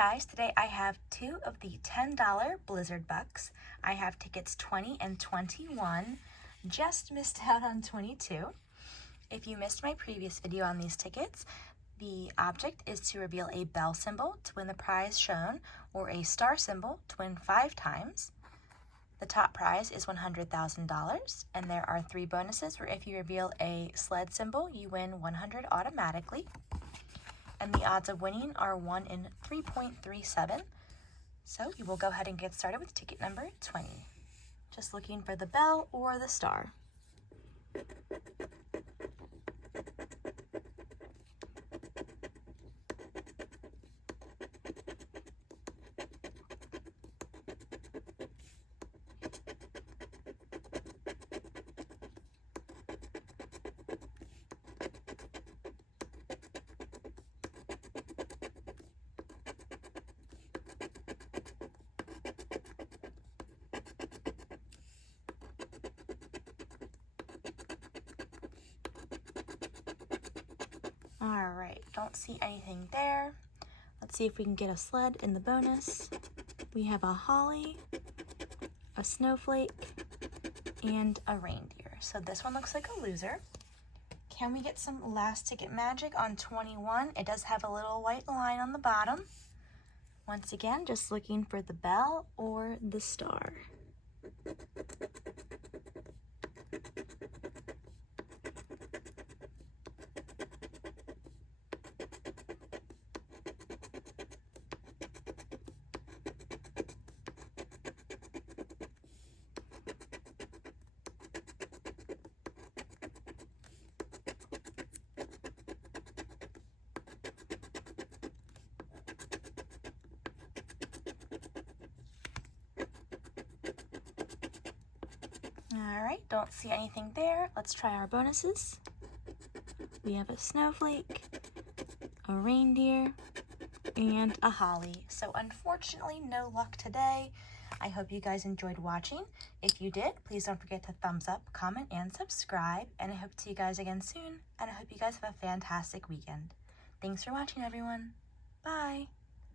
guys, today I have two of the $10 Blizzard Bucks. I have tickets 20 and 21. Just missed out on 22. If you missed my previous video on these tickets, the object is to reveal a bell symbol to win the prize shown, or a star symbol to win 5 times. The top prize is $100,000, and there are 3 bonuses where if you reveal a sled symbol, you win 100 automatically. And the odds of winning are 1 in 3.37. So we will go ahead and get started with ticket number 20. Just looking for the bell or the star. All right, don't see anything there. Let's see if we can get a sled in the bonus. We have a holly, a snowflake, and a reindeer. So this one looks like a loser. Can we get some last ticket magic on 21? It does have a little white line on the bottom. Once again, just looking for the bell or the star. All right, don't see anything there. Let's try our bonuses. We have a snowflake, a reindeer, and a holly. So unfortunately, no luck today. I hope you guys enjoyed watching. If you did, please don't forget to thumbs up, comment, and subscribe. And I hope to see you guys again soon. And I hope you guys have a fantastic weekend. Thanks for watching, everyone. Bye.